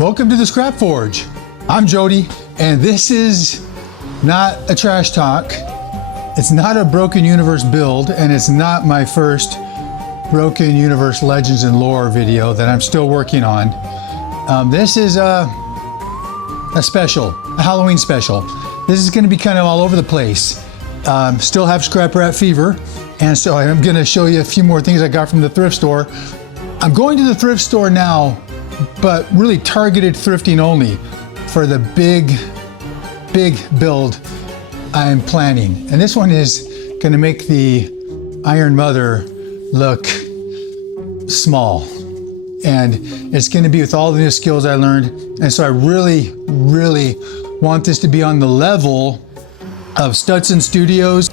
Welcome to the Scrap Forge. I'm Jody, and this is not a trash talk. It's not a Broken Universe build, and it's not my first Broken Universe Legends and Lore video that I'm still working on. This is a special, a Halloween special. This is going to be kind of all over the place. Still have scrap rat fever, and so I'm going to show you a few more things I got from the thrift store. I'm going to the thrift store now, but really targeted thrifting only for the big build I'm planning. And this one is going to make the Iron Mother look small. And it's going to be with all the new skills I learned. And so I really want this to be on the level of Studson Studio's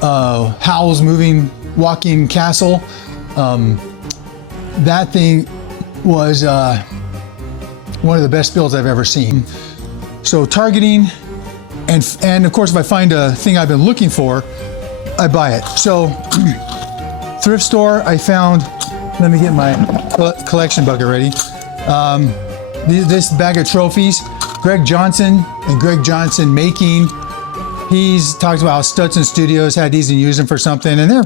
Howl's walking castle. That thing was one of the best builds I've ever seen. So targeting, and of course if I find a thing I've been looking for, I buy it. So thrift store, I found, let me get my collection bucket ready. This bag of trophies, Greig Johnson and Greig Johnson Making. He's talked about how Studson Studios had these and used them for something, and they're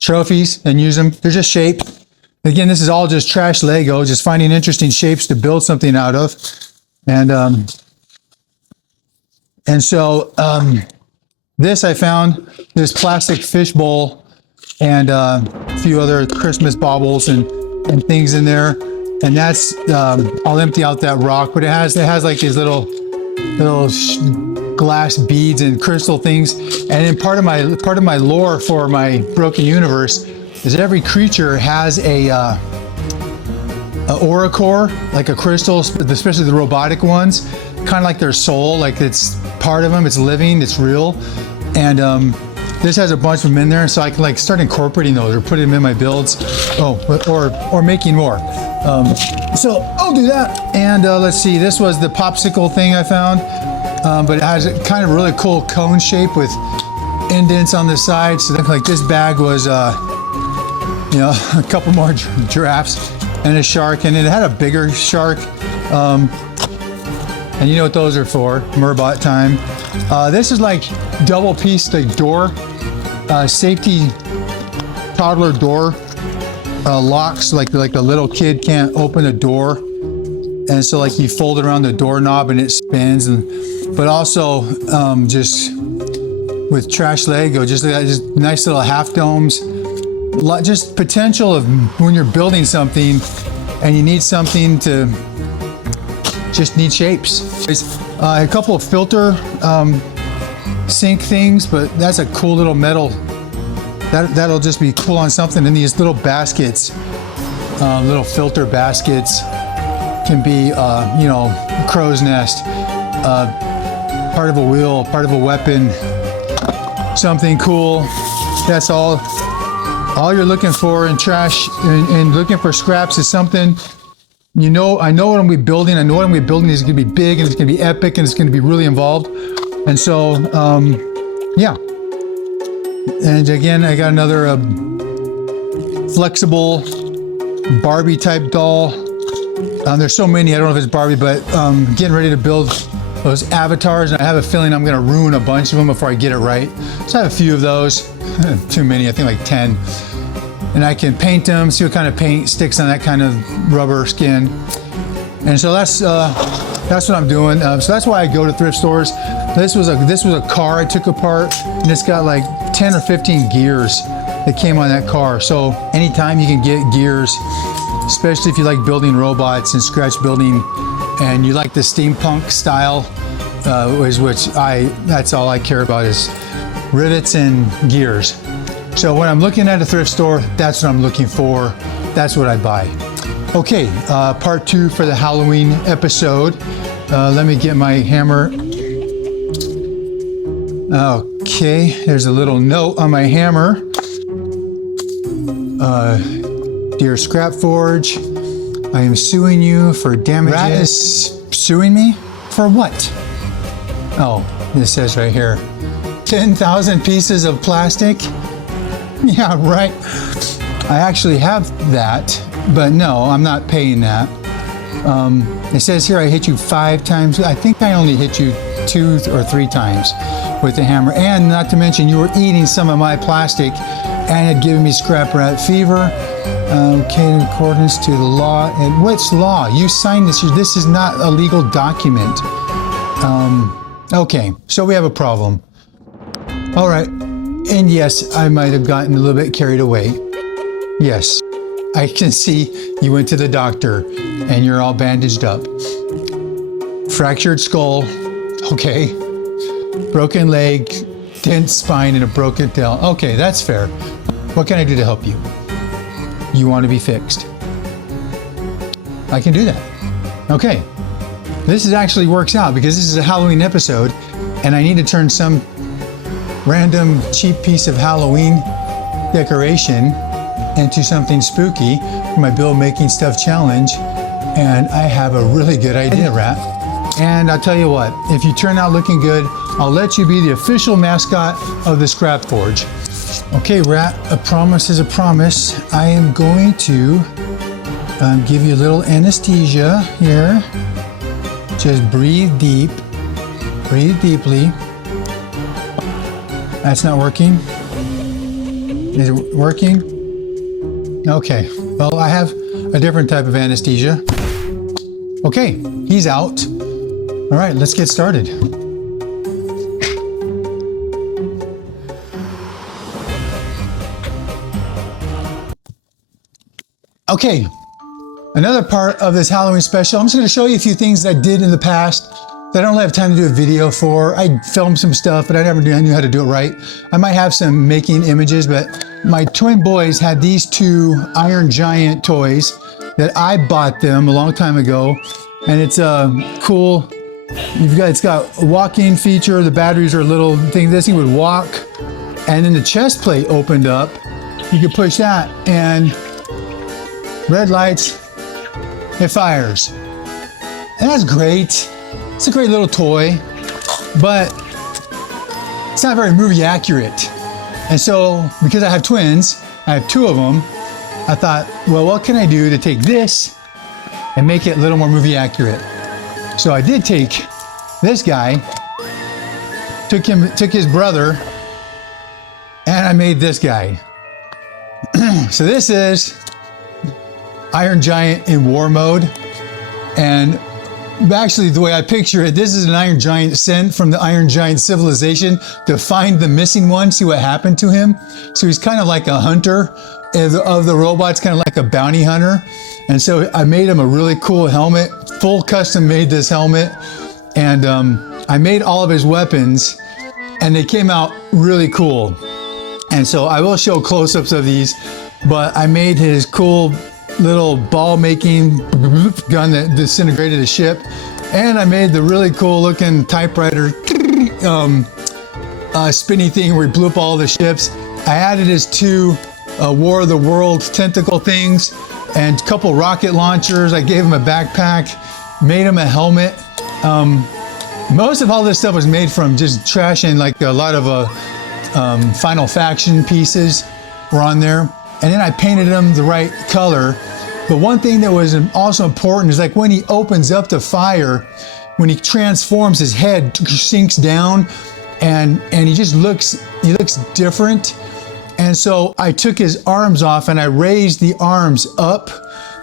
trophies and use them. They're just shaped. Again, this is all just trash Lego, just finding interesting shapes to build something out of. And so this I found, this plastic fish bowl and a few other Christmas baubles and things in there. And that's, I'll empty out that rock, but it has like these little glass beads and crystal things. And then part of my lore for my Broken Universe is every creature has a aura core, like a crystal, especially the robotic ones, kind of like their soul, like it's part of them, it's living, it's real. And this has a bunch of them in there, so I can like start incorporating those or put them in my builds. Or making more. So I'll do that. And let's see, this was the popsicle thing I found, but it has a kind of really cool cone shape with indents on the side. So like this bag was, a couple more giraffes and a shark, and it had a bigger shark. And you know what those are for, Merbot time. This is like double piece, like door, safety toddler door locks, like the little kid can't open a door. And so like you fold it around the doorknob and it spins, but also just with trash Lego, just nice little half domes. Just potential of when you're building something and you need something to just need shapes. There's a couple of filter sink things, but that's a cool little metal. That'll just be cool on something. And these little baskets, little filter baskets, can be crow's nest, part of a wheel, part of a weapon, something cool. That's all you're looking for in trash and looking for scraps is something, I know what I'm gonna be building. I know what I'm gonna be building is gonna be big and it's gonna be epic and it's gonna be really involved. And so, yeah. And again, I got another flexible Barbie type doll. There's so many, I don't know if it's Barbie, but getting ready to build those avatars. And I have a feeling I'm gonna ruin a bunch of them before I get it right. So I have a few of those, too many, I think like 10. And I can paint them, see what kind of paint sticks on that kind of rubber skin. And so that's what I'm doing. So that's why I go to thrift stores. This was a car I took apart, and it's got like 10 or 15 gears that came on that car. So anytime you can get gears, especially if you like building robots and scratch building, and you like the steampunk style, that's all I care about is rivets and gears. So when I'm looking at a thrift store, that's what I'm looking for. That's what I buy. Okay, part 2 for the Halloween episode. Let me get my hammer. Okay, there's a little note on my hammer. Dear Scrap Forge, I am suing you for damages. Rat is suing me? For what? Oh, this says right here, 10,000 pieces of plastic? Yeah, right. I actually have that, but no, I'm not paying that. It says here I hit you 5 times. I think I only hit you 2 or 3 times with the hammer. And not to mention you were eating some of my plastic and had given me scrap rat fever. Okay, in accordance to the law. And what's law? You signed this. This is not a legal document. Okay, so we have a problem. All right, and yes, I might have gotten a little bit carried away. Yes, I can see you went to the doctor and you're all bandaged up. Fractured skull, okay. Broken leg, dent spine, and a broken tail. Okay, that's fair. What can I do to help you? You want to be fixed. I can do that. Okay. This actually works out because this is a Halloween episode and I need to turn some random cheap piece of Halloween decoration into something spooky for my Bill Making Stuff challenge. And I have a really good idea, Rat. And I'll tell you what, if you turn out looking good, I'll let you be the official mascot of the Scrap Forge. Okay, Rat, a promise is a promise. I am going to give you a little anesthesia here. Just breathe deep, breathe deeply. That's not working. Is it working? Okay, well, I have a different type of anesthesia. Okay, he's out. All right, let's get started. Okay, another part of this Halloween special, I'm just gonna show you a few things that I did in the past that I don't have time to do a video for. I filmed some stuff, but I never knew how to do it right. I might have some making images, but my twin boys had these 2 Iron Giant toys that I bought them a long time ago. And it's cool. It's got a walk-in feature. The batteries are little things. This thing would walk. And then the chest plate opened up. You could push that and red lights, it fires. And that's great. It's a great little toy, but it's not very movie accurate. And so, because I have twins, I have 2 of them, I thought, well, what can I do to take this and make it a little more movie accurate? So I did take this guy, took his brother, and I made this guy. So this is Iron Giant in war mode. And actually, the way I picture it, this is an Iron Giant sent from the Iron Giant civilization to find the missing one, see what happened to him. So he's kind of like a hunter of the robots, kind of like a bounty hunter. And so I made him a really cool helmet, full custom made this helmet. And I made all of his weapons and they came out really cool. And so I will show close-ups of these, but I made his cool little ball making gun that disintegrated a ship, and I made the really cool looking typewriter spinny thing where he blew up all the ships. I added his 2 War of the World tentacle things and a couple rocket launchers. I gave him a backpack, made him a helmet. Most of all this stuff was made from just trash, and like a lot of Final Faction pieces were on there. And then I painted him the right color. But one thing that was also important is like when he opens up the fire, when he transforms, his head sinks down and he just looks different. And so I took his arms off and I raised the arms up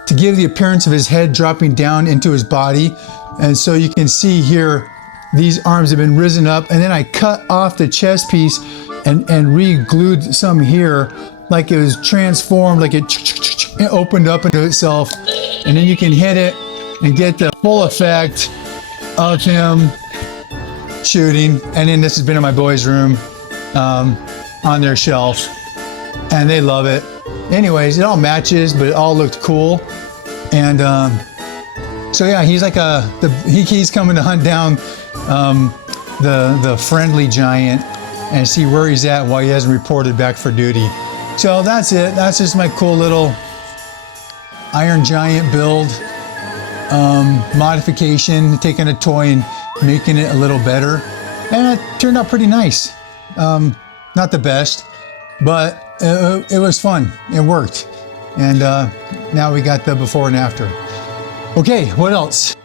to give the appearance of his head dropping down into his body. And so you can see here, these arms have been risen up, and then I cut off the chest piece and re-glued some here, like it was transformed, like it opened up into itself. And then you can hit it and get the full effect of him shooting. And then this has been in my boys' room on their shelf, and they love it. Anyways, it all matches, but it all looked cool. And so yeah, he's like he's coming to hunt down the friendly giant and see where he's at while he hasn't reported back for duty. So that's it. That's just my cool little Iron Giant build modification, taking a toy and making it a little better. And it turned out pretty nice. Not the best, but it was fun. It worked. And now we got the before and after. Okay, what else?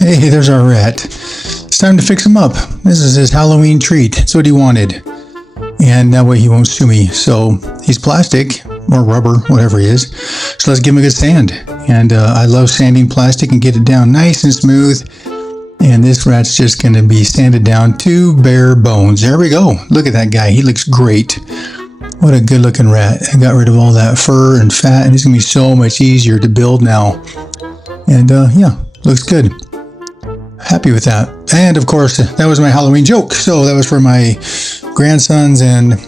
Hey, there's our rat. It's time to fix him up. This is his Halloween treat. That's what he wanted. And that way he won't sue me. So he's plastic or rubber, whatever he is. So let's give him a good sand. And I love sanding plastic and get it down nice and smooth. And this rat's just going to be sanded down to bare bones. There we go. Look at that guy. He looks great. What a good looking rat. I got rid of all that fur and fat, and it's going to be so much easier to build now. And yeah, looks good. Happy with that. And of course, that was my Halloween joke. So that was for my grandsons and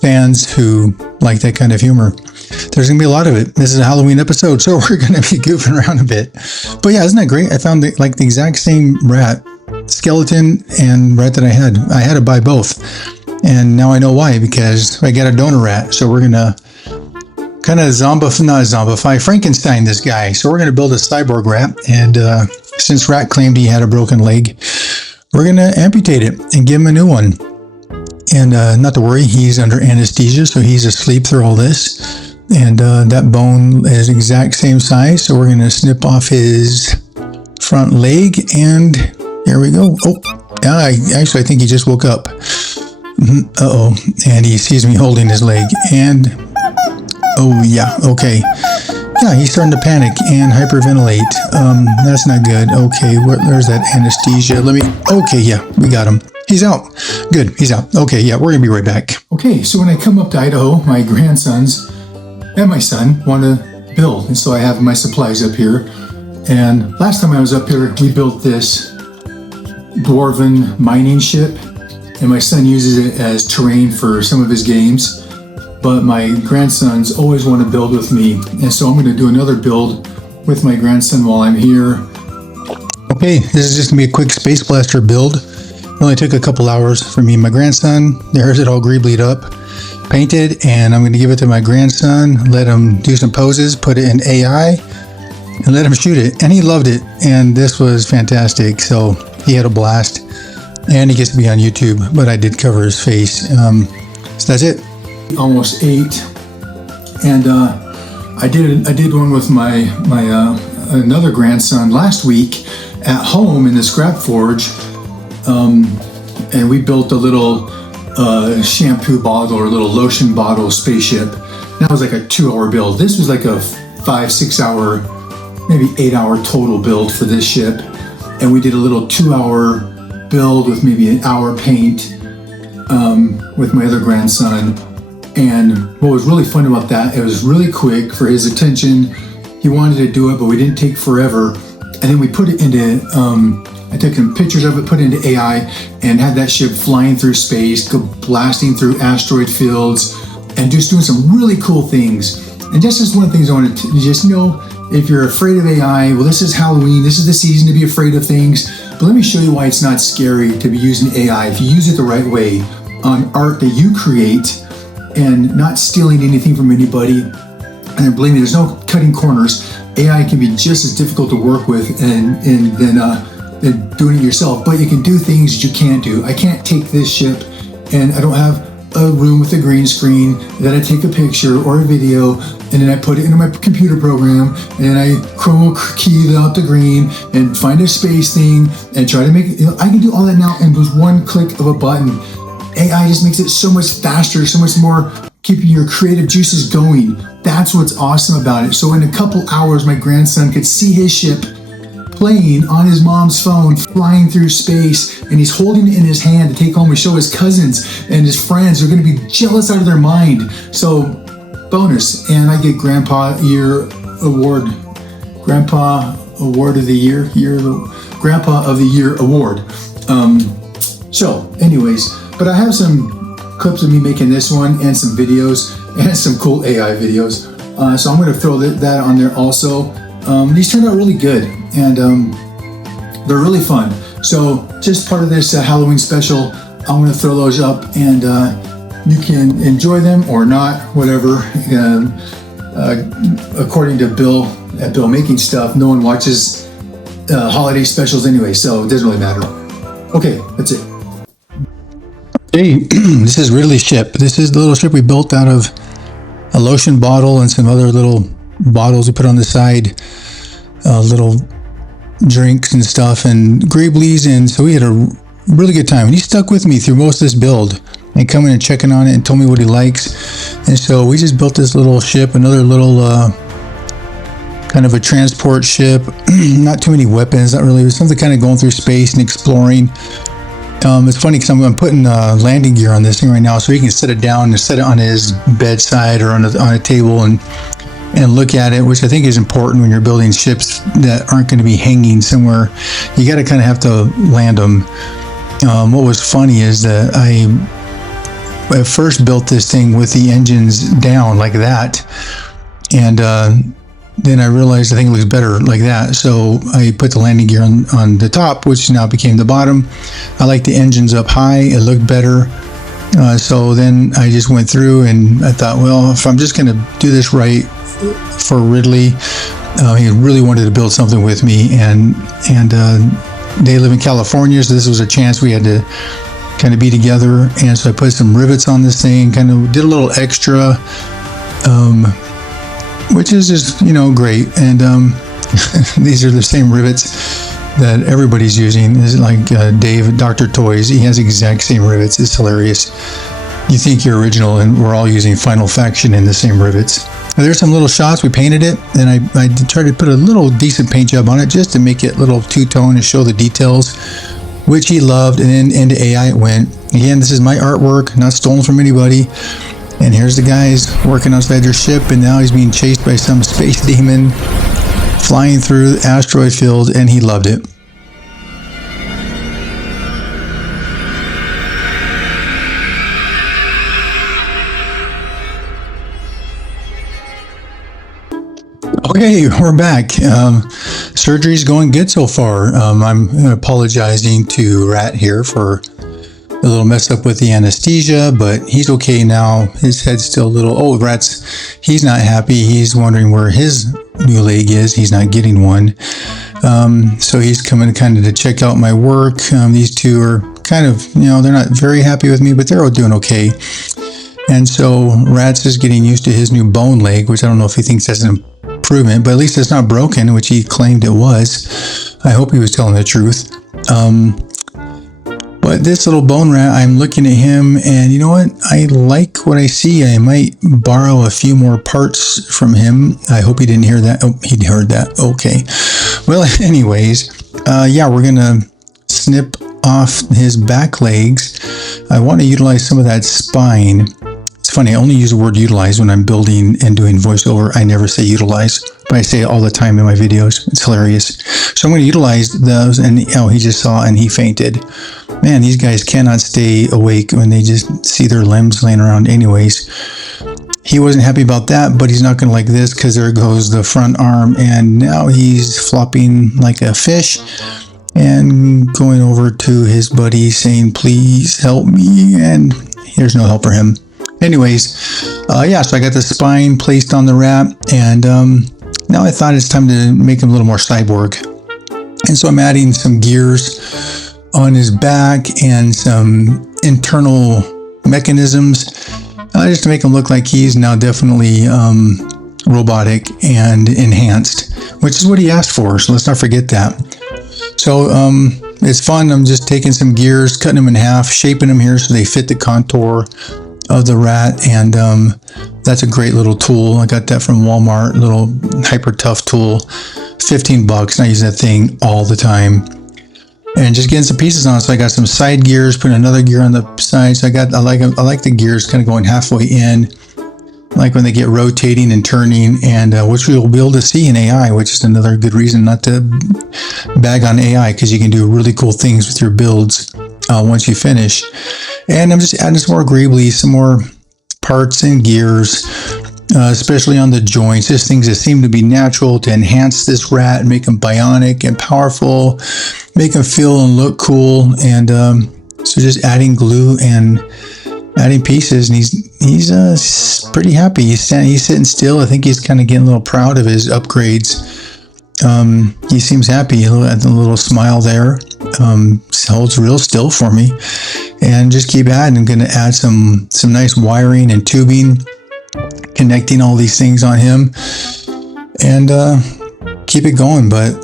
fans who like that kind of humor. There's gonna be a lot of it. This is a Halloween episode, so we're gonna be goofing around a bit. But yeah, isn't that great? I found like the exact same rat, skeleton and rat that I had. I had to buy both, and now I know why, because I got a donor rat. So we're gonna kind of zombify Frankenstein this guy. So we're gonna build a cyborg rat, and since Rat claimed he had a broken leg, we're gonna amputate it and give him a new one. And not to worry, he's under anesthesia, so he's asleep through all this. And that bone is exact same size, so we're going to snip off his front leg, and here we go. Oh, I think he just woke up. Uh-oh, and he sees me holding his leg, and oh yeah, okay. Yeah, he's starting to panic and hyperventilate. That's not good. Okay, there's that anesthesia. Okay, yeah, we got him. He's out. Good, he's out. Okay, yeah, we're gonna be right back. Okay, so when I come up to Idaho, my grandsons and my son want to build. And so I have my supplies up here. And last time I was up here, we built this Dwarven mining ship. And my son uses it as terrain for some of his games. But my grandsons always want to build with me. And so I'm going to do another build with my grandson while I'm here. Okay, this is just going to be a quick Space Blaster build. It only took a couple hours for me and my grandson. There's it all greeblyed up, painted, and I'm going to give it to my grandson, let him do some poses, put it in AI, and let him shoot it. And he loved it, and this was fantastic. So he had a blast, and he gets to be on YouTube, but I did cover his face. So that's it. Almost 8, and I did one with my another grandson last week at home in the scrap forge, and we built a little shampoo bottle or a little lotion bottle spaceship. That was like a 2-hour build. This was like a 5-6 hour, maybe 8-hour total build for this ship, and we did a little 2-hour build with maybe an hour paint with my other grandson. And what was really fun about that, it was really quick for his attention. He wanted to do it, but we didn't take forever. And then we put it into, I took some pictures of it, put it into AI, and had that ship flying through space, go blasting through asteroid fields, and just doing some really cool things. And that's just one of the things I wanted to just know. If you're afraid of AI, well, this is Halloween. This is the season to be afraid of things. But let me show you why it's not scary to be using AI if you use it the right way on art that you create, and not stealing anything from anybody. And believe me, there's no cutting corners. AI can be just as difficult to work with than doing it yourself, but you can do things that you can't do. I can't take this ship, and I don't have a room with a green screen, then I take a picture or a video, and then I put it into my computer program, and I chroma key out the green and find a space thing and try to make it. I can do all that now in just one click of a button. AI just makes it so much faster, so much more, keeping your creative juices going. That's what's awesome about it. So in a couple hours, my grandson could see his ship playing on his mom's phone, flying through space, and he's holding it in his hand to take home and show his cousins and his friends. They're going to be jealous out of their mind. So bonus, and I get Grandpa of the Year award, Grandpa of the Year award. So anyways, but I have some clips of me making this one and some videos and some cool AI videos. So I'm going to throw that on there also. These turned out really good, and they're really fun. So just part of this Halloween special, I'm going to throw those up, and you can enjoy them or not, whatever. According to Bill at Bill Making Stuff, no one watches holiday specials anyway, so it doesn't really matter. Okay, that's it. Hey, this is Ridley's ship. This is the little ship we built out of a lotion bottle and some other little bottles we put on the side, little drinks and stuff, and Greig's, and so we had a really good time. And he stuck with me through most of this build and coming and checking on it and told me what he likes. And so we just built this little ship, another little kind of a transport ship. Not too many weapons, not really. It was something kind of going through space and exploring. It's funny because I'm putting landing gear on this thing right now, so he can set it down and set it on his bedside or on a table and look at it, which I think is important when you're building ships that aren't going to be hanging somewhere. You got to kind of have to land them. What was funny is that I first built this thing with the engines down like that, and then I realized I think it looks better like that, so I put the landing gear on the top, which now became the bottom. I like the engines up high, it looked better. So then I just went through and I thought, well, if I'm just going to do this right for Ridley, he really wanted to build something with me, and they live in California, so this was a chance we had to kind of be together. And so I put some rivets on this thing, kind of did a little extra, which is just, great. And these are the same rivets that everybody's using. This is like Dave, Dr. Toys. He has the exact same rivets. It's hilarious. You think you're original, and we're all using Final Faction in the same rivets. Now, there's some little shots. We painted it, and I tried to put a little decent paint job on it just to make it a little two-tone and show the details, which he loved. And then into AI it went. Again, this is my artwork, not stolen from anybody. And here's the guys working outside their ship, and now he's being chased by some space demon flying through the asteroid field, and he loved it. Okay, we're back. Surgery's going good so far. I'm apologizing to Rat here for a little mess up with the anesthesia, but he's okay now. His head's still a little, he's not happy. He's wondering where his new leg is. He's not getting one. So he's coming kind of to check out my work. These two are kind of, they're not very happy with me, but they're all doing okay. And so Rats is getting used to his new bone leg, which I don't know if he thinks that's an improvement, but at least it's not broken, which he claimed it was. I hope he was telling the truth. But this little bone rat, I'm looking at him, and you know what? I like what I see. I might borrow a few more parts from him. I hope he didn't hear that. Oh, he heard that. Okay. Well, anyways, we're going to snip off his back legs. I want to utilize some of that spine. It's funny, I only use the word utilize when I'm building and doing voiceover. I never say utilize, but I say it all the time in my videos. It's hilarious. So I'm going to utilize those, and he just saw and he fainted. Man, these guys cannot stay awake when they just see their limbs laying around anyways. He wasn't happy about that, but he's not going to like this, because there goes the front arm, and now he's flopping like a fish and going over to his buddy saying, please help me, and there's no help for him. Anyways, so I got the spine placed on the rat, and now I thought it's time to make him a little more cyborg. And so I'm adding some gears on his back and some internal mechanisms, just to make him look like he's now definitely robotic and enhanced, which is what he asked for, so let's not forget that. So it's fun. I'm just taking some gears, cutting them in half, shaping them here so they fit the contour of the rat, and that's a great little tool. I got that from Walmart, little hyper tough tool, $15, and I use that thing all the time. And just getting some pieces on it. So I got some side gears, putting another gear on the side. So I like the gears kind of going halfway in, like when they get rotating and turning, and which we'll be able to see in AI, which is another good reason not to bag on AI, because you can do really cool things with your builds once you finish. And I'm just adding some more greebly, some more parts and gears, especially on the joints. Just things that seem to be natural to enhance this rat and make him bionic and powerful, make him feel and look cool. And so just adding glue and adding pieces, and he's pretty happy. He's sitting still. I think he's kind of getting a little proud of his upgrades. He seems happy. A little smile there. Holds real still for me, and just keep adding. I'm going to add some nice wiring and tubing, connecting all these things on him, and keep it going. But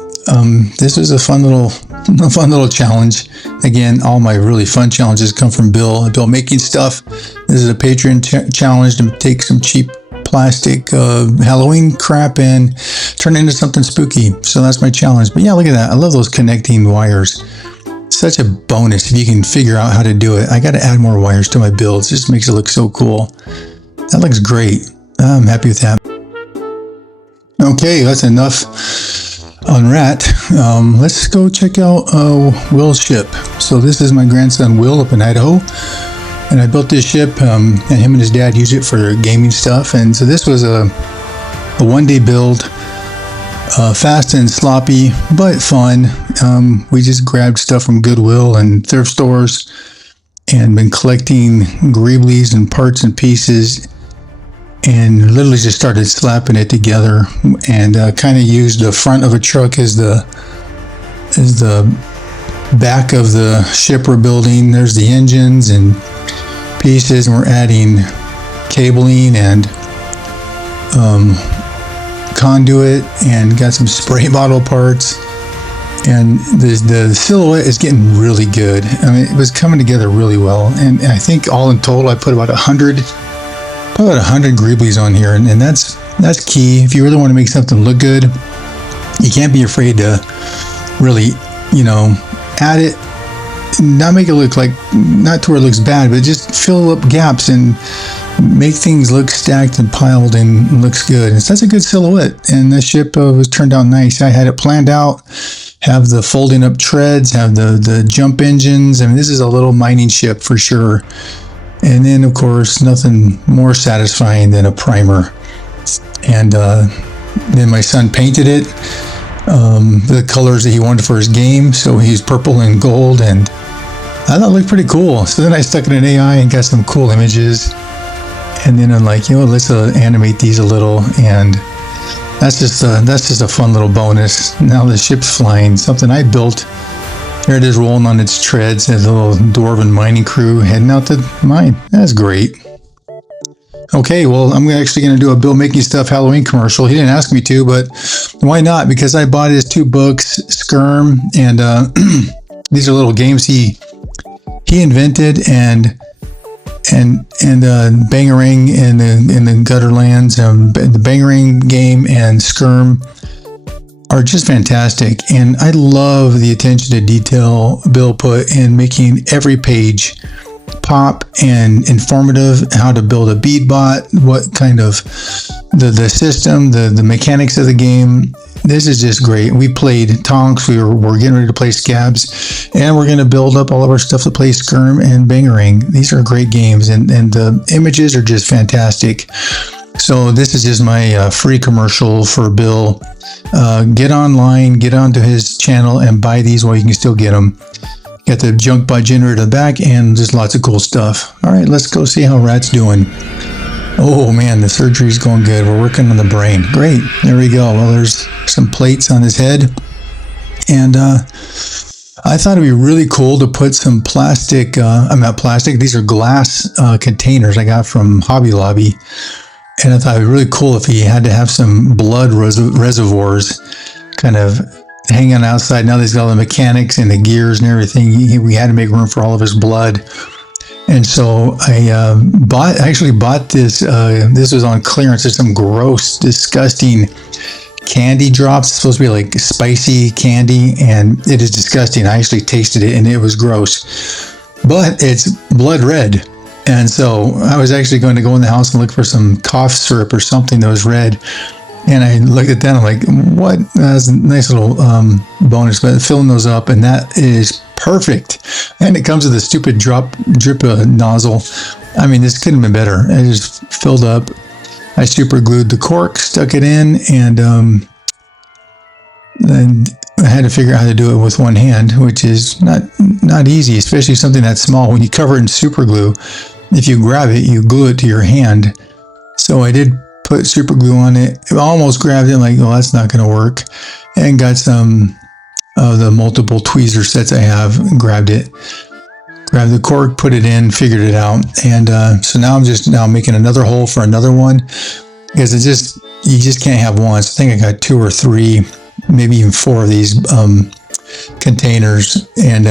this was a fun little challenge. Again, all my really fun challenges come from Bill making stuff. This is a Patreon challenge to take some cheap plastic Halloween crap and turn it into something spooky. So that's my challenge. But yeah, look at that. I love those connecting wires. Such a bonus if you can figure out how to do it. I got to add more wires to my builds. It just makes it look so cool. That looks great. I'm happy with that. Okay, that's enough on Rat. Let's go check out Will's ship. So this is my grandson Will up in Idaho. And I built this ship, and him and his dad use it for gaming stuff. And so this was a one-day build, fast and sloppy, but fun. We just grabbed stuff from Goodwill and thrift stores, and been collecting greeblies and parts and pieces, and literally just started slapping it together. And kind of used the front of a truck as the back of the ship we're building. There's the engines and pieces, and we're adding cabling and conduit, and got some spray bottle parts, and the silhouette is getting really good. I mean, it was coming together really well, and I think all in total I put about 100 greeblies on here, and that's key. If you really want to make something look good, you can't be afraid to really, add it. Not make it look like, not to where it looks bad, but just fill up gaps and make things look stacked and piled and looks good. And so that's a good silhouette. And the ship was turned out nice. I had it planned out, have the folding up treads, have the jump engines. I mean, this is a little mining ship for sure. And then, of course, nothing more satisfying than a primer. And then my son painted it the colors that he wanted for his game. So he's purple and gold, and I thought it looked pretty cool. So then I stuck it in AI and got some cool images. And then I'm like, let's animate these a little. And that's just a fun little bonus. Now the ship's flying, something I built. There it is, rolling on its treads. There's a little Dwarven mining crew heading out to mine. That's great. Okay, well, I'm actually going to do a Bill Making Stuff Halloween commercial. He didn't ask me to, but why not? Because I bought his 2 books, Skirm, and these are little games he invented, and Bangarang in the Gutterlands, the Bangarang game and Skirm are just fantastic. And I love the attention to detail Bill put in making every page pop and informative, how to build a bead bot, what kind of the system, the mechanics of the game. This is just great. We played Tonks, we're getting ready to play Scabs, and we're going to build up all of our stuff to play Skirm and Bangarang. These are great games, and the images are just fantastic. So this is just my free commercial for Bill. Get online, get onto his channel and buy these while you can still get them. Got the junk bot generator at the back, and just lots of cool stuff. All right, let's go see how Rat's doing. Oh man, the surgery's going good. We're working on the brain. Great, there we go. Well, there's some plates on his head, and I thought it'd be really cool to put some plastic, not plastic, these are glass containers I got from Hobby Lobby, and I thought it'd be really cool if he had to have some blood reservoirs kind of hanging outside. Now that he's got all the mechanics and the gears and everything, we had to make room for all of his blood. And so I actually bought this. This was on clearance. There's some gross, disgusting candy drops. It's supposed to be like spicy candy, and it is disgusting. I actually tasted it, and it was gross. But it's blood red. And so I was actually going to go in the house and look for some cough syrup or something that was red. And I looked at that, I'm like, what? That's a nice little bonus, but filling those up, and that is perfect. And it comes with a stupid drip nozzle. I mean, this couldn't have been better. I just filled up. I super glued the cork, stuck it in, and then I had to figure out how to do it with one hand, which is not easy, especially something that small. When you cover it in super glue, if you grab it, you glue it to your hand. So I did put super glue on it. I almost grabbed it, like, oh, that's not going to work. and got some of the multiple tweezer sets I have, and grabbed the cork, put it in, figured it out. And so now I'm just making another hole for another one, because you just can't have one. So I think I got 2 or 3, maybe even 4 of these containers. And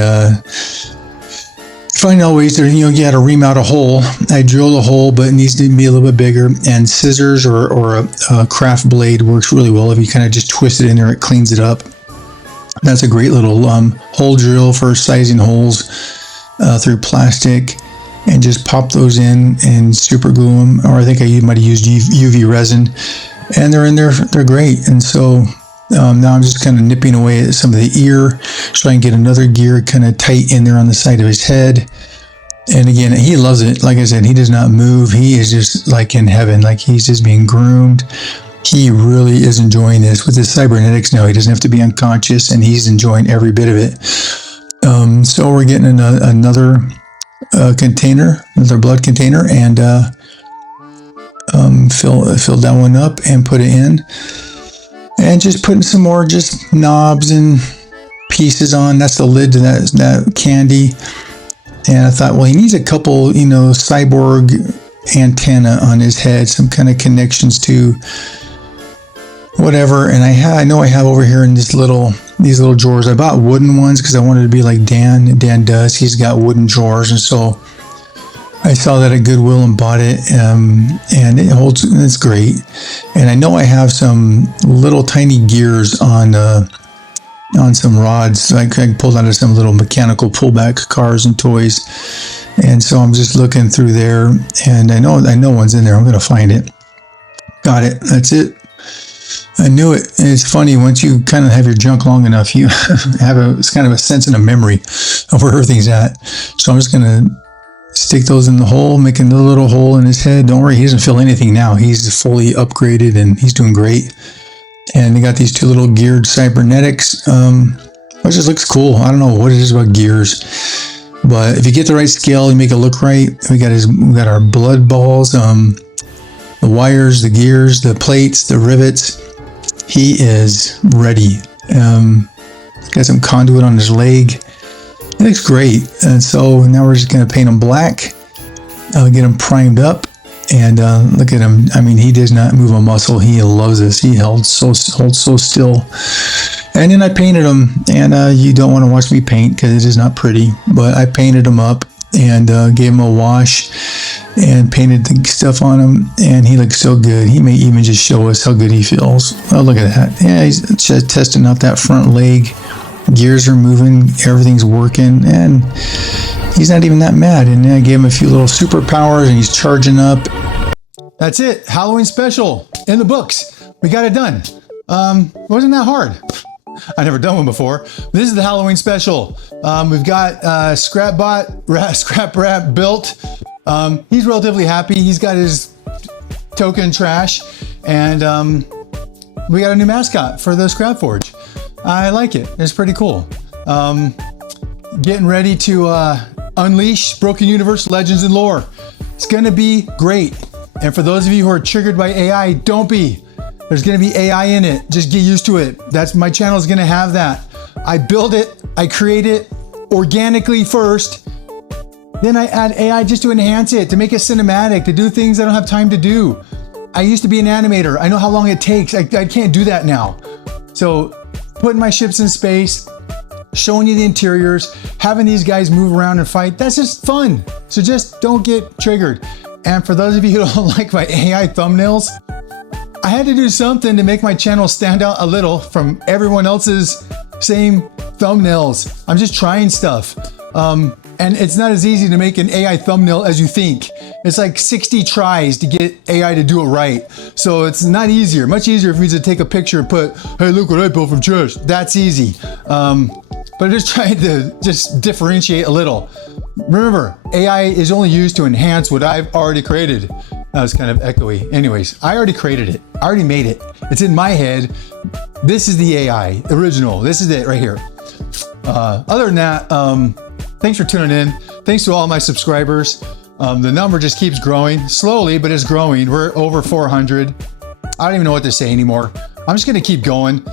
find always there, you got to ream out a hole. I drilled a hole, but it needs to be a little bit bigger. And scissors or a craft blade works really well. If you kind of just twist it in there, it cleans it up. That's a great little hole drill for sizing holes through plastic, and just pop those in and super glue them. Or I think I might have used UV resin, and they're in there. They're great. And so now I'm just kind of nipping away at some of the ear so I can get another gear kind of tight in there on the side of his head. And again, he loves it. Like I said, he does not move. He is just like in heaven, like he's just being groomed. He really is enjoying this. With his cybernetics now, he doesn't have to be unconscious, and he's enjoying every bit of it. So we're getting another container, another blood container, and fill that one up and put it in. And just putting some more just knobs and pieces on. That's the lid to that candy. And I thought, well, he needs a couple, cyborg antenna on his head, some kind of connections to whatever. And I know I have over here in these little drawers. I bought wooden ones because I wanted to be like Dan does. He's got wooden drawers, and so I saw that at Goodwill and bought it, and it's great. And I know I have some little tiny gears on some rods. I pulled out of some little mechanical pullback cars and toys. And so I'm just looking through there, and I know one's in there. I'm going to find it. Got it. That's it. I knew it. And it's funny, once you kind of have your junk long enough, you have it's kind of a sense and a memory of where everything's at. So I'm just going to stick those in the hole, make another little hole in his head. Don't worry, he doesn't feel anything now. He's fully upgraded and he's doing great. And they got these 2 little geared cybernetics, which just looks cool. I don't know what it is about gears, but if you get the right scale, you make it look right. We got our blood balls, the wires, the gears, the plates, the rivets. He is ready. Got some conduit on his leg. It looks great. And so now we're just going to paint him black, get him primed up, and look at him. I mean, he does not move a muscle. He loves this. He holds so still. And then I painted him, and you don't want to watch me paint because it is not pretty, but I painted him up and gave him a wash and painted the stuff on him, and he looks so good. He may even just show us how good he feels. Oh, look at that. Yeah, he's just testing out that front leg. Gears are moving, everything's working, and he's not even that mad. And then I gave him a few little superpowers, and he's charging up. That's it. Halloween special in the books. We got it done. Wasn't that hard. I've never done one before. This is the Halloween special. We've got Scrap Rat built. He's relatively happy. He's got his token trash, and we got a new mascot for the Scrap Forge. I like it. It's pretty cool. Getting ready to unleash Broken Universe Legends and Lore. It's gonna be great. And for those of you who are triggered by AI, don't be. There's gonna be AI in it. Just get used to it. That's my channel is gonna have that. I build it, I create it organically first. Then I add AI just to enhance it, to make it cinematic, to do things I don't have time to do. I used to be an animator. I know how long it takes. I can't do that now. So putting my ships in space, showing you the interiors, having these guys move around and fight, that's just fun. So just don't get triggered. And for those of you who don't like my AI thumbnails, I had to do something to make my channel stand out a little from everyone else's same thumbnails. I'm just trying stuff. And it's not as easy to make an AI thumbnail as you think. It's like 60 tries to get AI to do it right. So it's not easier, much easier for me to take a picture and put, hey, look what I built from trash. That's easy. But I'm just trying to just differentiate a little. Remember, AI is only used to enhance what I've already created. That was kind of echoey. Anyways, I already created it. I already made it. It's in my head. This is the AI, original. This is it right here. Other than that, thanks for tuning in. Thanks to all my subscribers. The number just keeps growing, slowly, but it's growing. We're over 400. I don't even know what to say anymore. I'm just gonna keep going.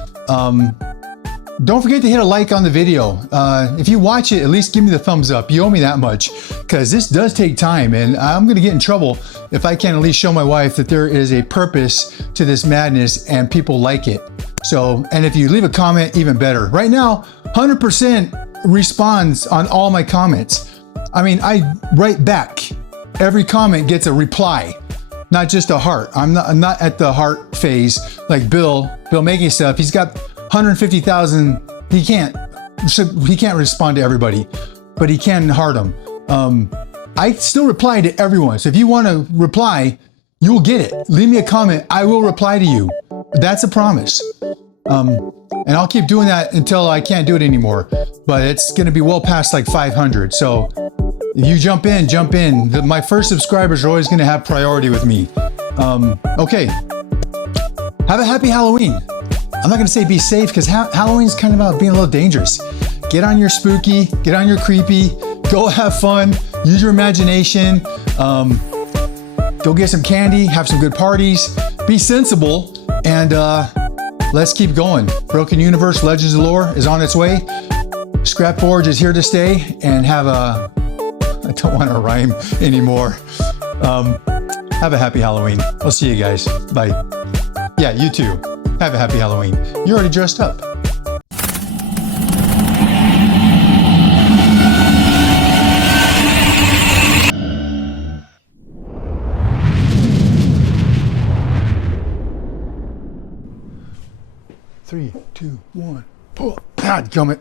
Don't forget to hit a like on the video. If you watch it, at least give me the thumbs up. You owe me that much, because this does take time, and I'm gonna get in trouble if I can't at least show my wife that there is a purpose to this madness and people like it. So, and if you leave a comment, even better. Right now, 100% responds on all my comments. I mean, I write back. Every comment gets a reply, not just a heart. I'm not at the heart phase like Bill Making Stuff. He's got 150,000. He can't respond to everybody, but he can heart them. I still reply to everyone. So if you want to reply, you will get it. Leave me a comment. I will reply to you. That's a promise. And I'll keep doing that until I can't do it anymore. But it's going to be well past like 500. So if you jump in, jump in. My first subscribers are always going to have priority with me. Okay. Have a happy Halloween. I'm not going to say be safe, because Halloween's kind of about being a little dangerous. Get on your spooky, get on your creepy, go have fun, use your imagination, go get some candy, have some good parties, be sensible, and let's keep going. Broken Universe Legends of Lore is on its way. Scrap Forge is here to stay, and have a, I don't want to rhyme anymore. Have a happy Halloween. I'll see you guys. Bye. Yeah, you too. Have a happy Halloween. You're already dressed up. Three, two, one, pull. God gummit.